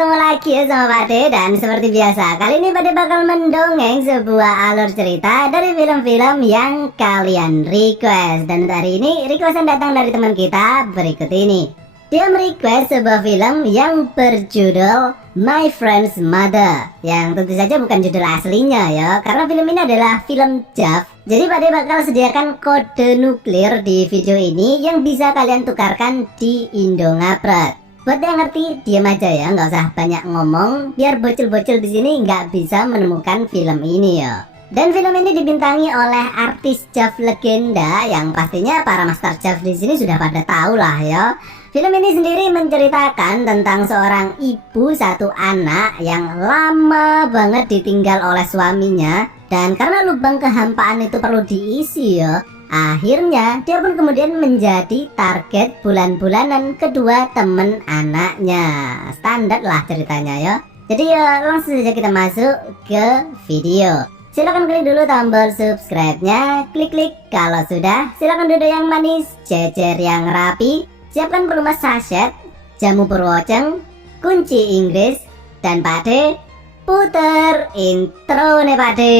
ketemu lagi ya sama Pak De. Dan seperti biasa, kali ini Pak De bakal mendongeng sebuah alur cerita dari film-film yang kalian request. Dan hari ini request yang datang dari teman kita berikut ini. Dia merequest sebuah film yang berjudul My Friend's Mother, yang tentu saja bukan judul aslinya ya, karena film ini adalah film JAV. Jadi Pak De bakal sediakan kode nuklir di video ini yang bisa kalian tukarkan di Indongapret. Buat yang ngerti, diam aja ya, nggak usah banyak ngomong, biar bocil-bocil di sini nggak bisa menemukan film ini ya. Dan film ini dibintangi oleh artis JAV legenda yang pastinya para master JAV di sini sudah pada tahu lah ya. Film ini sendiri menceritakan tentang seorang ibu satu anak yang lama banget ditinggal oleh suaminya, dan karena lubang kehampaan itu perlu diisi ya. Akhirnya dia pun kemudian menjadi target bulan-bulanan kedua temen anaknya. Standar lah ceritanya ya. Jadi ya langsung saja kita masuk ke video. Silahkan klik dulu tombol subscribe-nya. Klik-klik kalau sudah. Silahkan duduk yang manis, jejer yang rapi. Siapkan pelumas saset, jamu berwoceng, kunci Inggris, dan Pak De puter intro nih Pak De.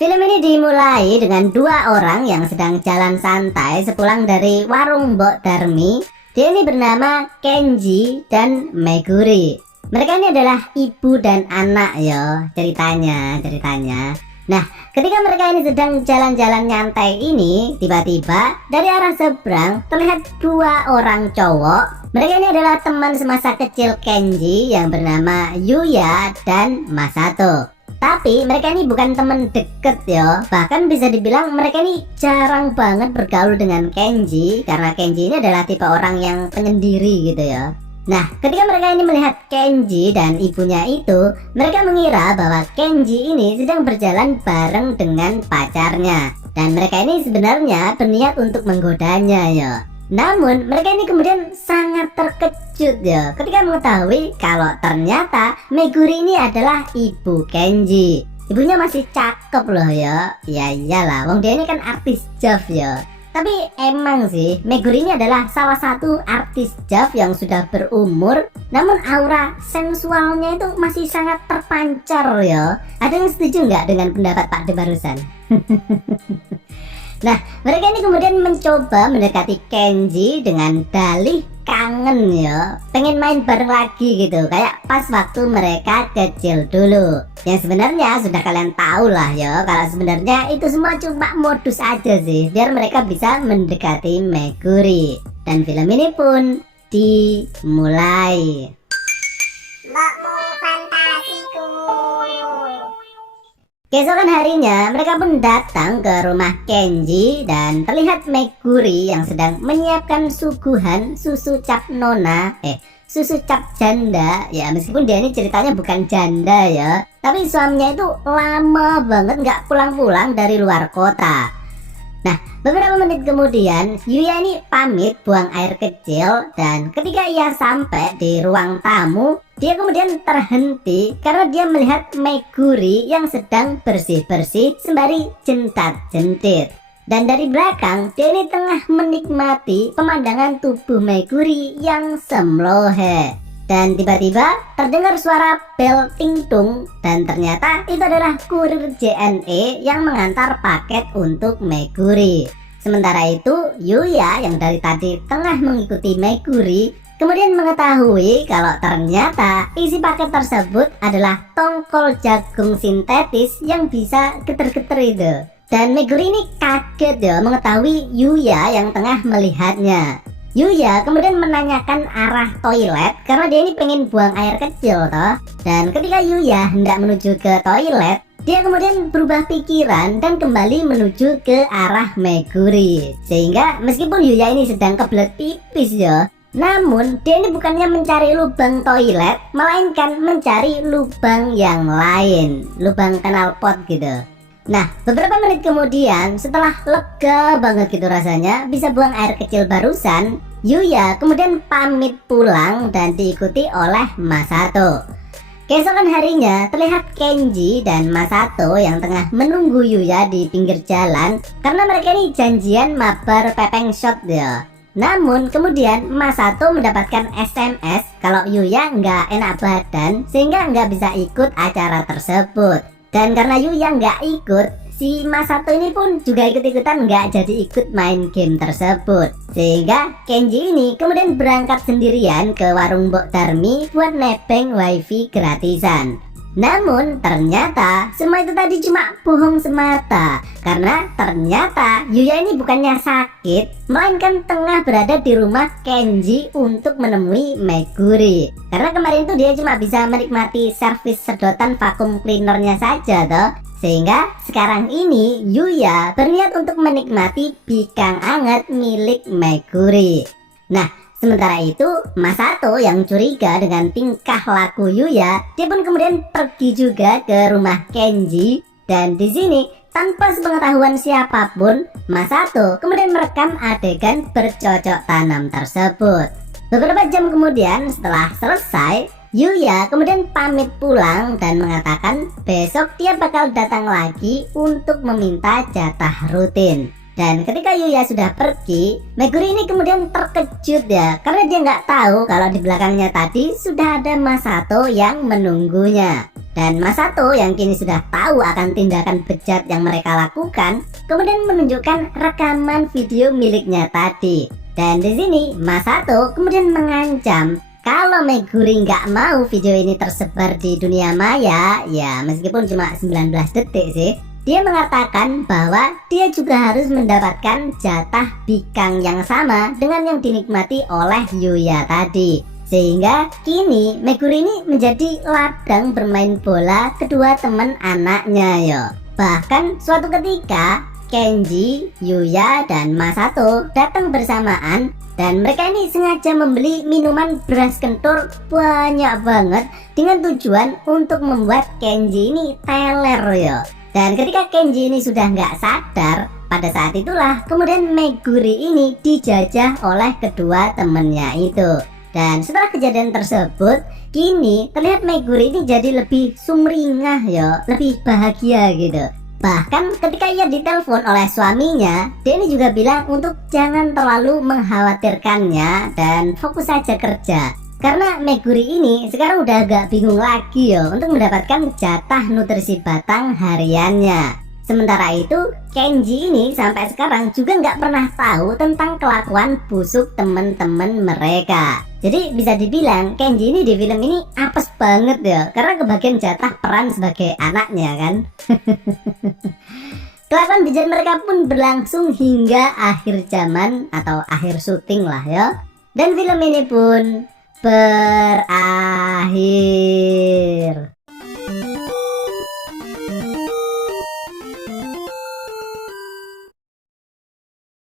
Film ini dimulai dengan dua orang yang sedang jalan santai sepulang dari warung Mbok Darmi. Dia ini bernama Kenji dan Meguri. Mereka ini adalah ibu dan anak ya ceritanya. Nah, ketika mereka ini sedang jalan-jalan nyantai ini, tiba-tiba dari arah seberang terlihat dua orang cowok. Mereka ini adalah teman semasa kecil Kenji yang bernama Yuya dan Masato. Tapi mereka ini bukan teman deket ya. Bahkan bisa dibilang mereka ini jarang banget bergaul dengan Kenji, karena Kenji ini adalah tipe orang yang penyendiri gitu ya. Nah, ketika mereka ini melihat Kenji dan ibunya itu, mereka mengira bahwa Kenji ini sedang berjalan bareng dengan pacarnya. Dan mereka ini sebenarnya berniat untuk menggodanya ya. Namun mereka ini kemudian sangat terkejut ya ketika mengetahui kalau ternyata Meguri ini adalah ibu Kenji. Ibunya masih cakep loh ya. Ya iyalah, wong dia ini kan artis JAV ya. Tapi emang sih Meguri ini adalah salah satu artis JAV yang sudah berumur, namun aura sensualnya itu masih sangat terpancar ya. Ada yang setuju nggak dengan pendapat Pak De barusan? Nah, mereka ini kemudian mencoba mendekati Kenji dengan dalih kangen ya, pengen main bareng lagi gitu, kayak pas waktu mereka kecil dulu. Yang sebenarnya sudah kalian tahu lah ya, kalau sebenarnya itu semua cuma modus aja sih, biar mereka bisa mendekati Meguri. Dan film ini pun dimulai. Keesokan harinya mereka pun datang ke rumah Kenji dan terlihat Meguri yang sedang menyiapkan suguhan susu cap nona, susu cap janda ya, meskipun dia ini ceritanya bukan janda ya, tapi suaminya itu lama banget nggak pulang-pulang dari luar kota. Nah, beberapa menit kemudian Yuya ini pamit buang air kecil, dan ketika ia sampai di ruang tamu, dia kemudian terhenti karena dia melihat Meguri yang sedang bersih-bersih sembari jentat-jentit. Dan dari belakang dia ini tengah menikmati pemandangan tubuh Meguri yang semlohe. Dan tiba-tiba terdengar suara bel ting-tung, dan ternyata itu adalah kurir JNE yang mengantar paket untuk Meguri. Sementara itu Yuya yang dari tadi tengah mengikuti Meguri kemudian mengetahui kalau ternyata isi paket tersebut adalah tongkol jagung sintetis yang bisa geter-geter itu. Dan Meguri ini kaget ya mengetahui Yuya yang tengah melihatnya. Yuya kemudian menanyakan arah toilet karena dia ini pengen buang air kecil toh. Dan ketika Yuya hendak menuju ke toilet, dia kemudian berubah pikiran dan kembali menuju ke arah Meguri. Sehingga meskipun Yuya ini sedang kebelet pipis ya, namun dia ini bukannya mencari lubang toilet, melainkan mencari lubang yang lain, lubang knalpot gitu. Nah, beberapa menit kemudian, setelah lega banget gitu rasanya, bisa buang air kecil barusan, Yuya kemudian pamit pulang dan diikuti oleh Masato. Keesokan harinya, terlihat Kenji dan Masato yang tengah menunggu Yuya di pinggir jalan karena mereka ini janjian mabar pepeng shot ya. Namun kemudian Masato mendapatkan SMS kalau Yuya nggak enak badan sehingga nggak bisa ikut acara tersebut. Dan karena Yuya nggak ikut, si Masato ini pun juga ikut-ikutan nggak jadi ikut main game tersebut. Sehingga Kenji ini kemudian berangkat sendirian ke warung Mbok Darmi buat nebeng wifi gratisan. Namun ternyata semua itu tadi cuma bohong semata. Karena ternyata Yuya ini bukannya sakit, melainkan tengah berada di rumah Kenji untuk menemui Meguri. Karena kemarin itu dia cuma bisa menikmati servis sedotan vakum cleanernya saja toh. Sehingga sekarang ini Yuya berniat untuk menikmati bikang anget milik Meguri. Nah, sementara itu, Masato yang curiga dengan tingkah laku Yuya, dia pun kemudian pergi juga ke rumah Kenji. Dan di sini, tanpa sepengetahuan siapapun, Masato kemudian merekam adegan bercocok tanam tersebut. Beberapa jam kemudian, setelah selesai, Yuya kemudian pamit pulang dan mengatakan besok dia bakal datang lagi untuk meminta jatah rutin. Dan ketika Yuya sudah pergi, Meguri ini kemudian terkejut ya, karena dia nggak tahu kalau di belakangnya tadi sudah ada Masato yang menunggunya. Dan Masato yang kini sudah tahu akan tindakan bejat yang mereka lakukan, kemudian menunjukkan rekaman video miliknya tadi. Dan di sini Masato kemudian mengancam kalau Meguri nggak mau video ini tersebar di dunia maya, ya meskipun cuma 19 detik sih, dia mengatakan bahwa dia juga harus mendapatkan jatah bikang yang sama dengan yang dinikmati oleh Yuya tadi. Sehingga kini Meguri ini menjadi ladang bermain bola kedua teman anaknya yo. Bahkan suatu ketika Kenji, Yuya, dan Masato datang bersamaan dan mereka ini sengaja membeli minuman beras kentur banyak banget dengan tujuan untuk membuat Kenji ini teler yo. Dan ketika Kenji ini sudah nggak sadar, pada saat itulah kemudian Meguri ini dijajah oleh kedua temennya itu. Dan setelah kejadian tersebut, kini terlihat Meguri ini jadi lebih sumringah yo, lebih bahagia gitu. Bahkan ketika ia ditelepon oleh suaminya, dia ini juga bilang untuk jangan terlalu mengkhawatirkannya dan fokus saja kerja. Karena Meguri ini sekarang udah agak bingung lagi yo untuk mendapatkan jatah nutrisi batang hariannya. Sementara itu Kenji ini sampai sekarang juga nggak pernah tahu tentang kelakuan busuk teman-teman mereka. Jadi bisa dibilang Kenji ini di film ini apes banget ya, karena kebagian jatah peran sebagai anaknya kan. Kelakuan bejat mereka pun berlangsung hingga akhir zaman atau akhir syuting lah ya. Dan film ini pun berakhir.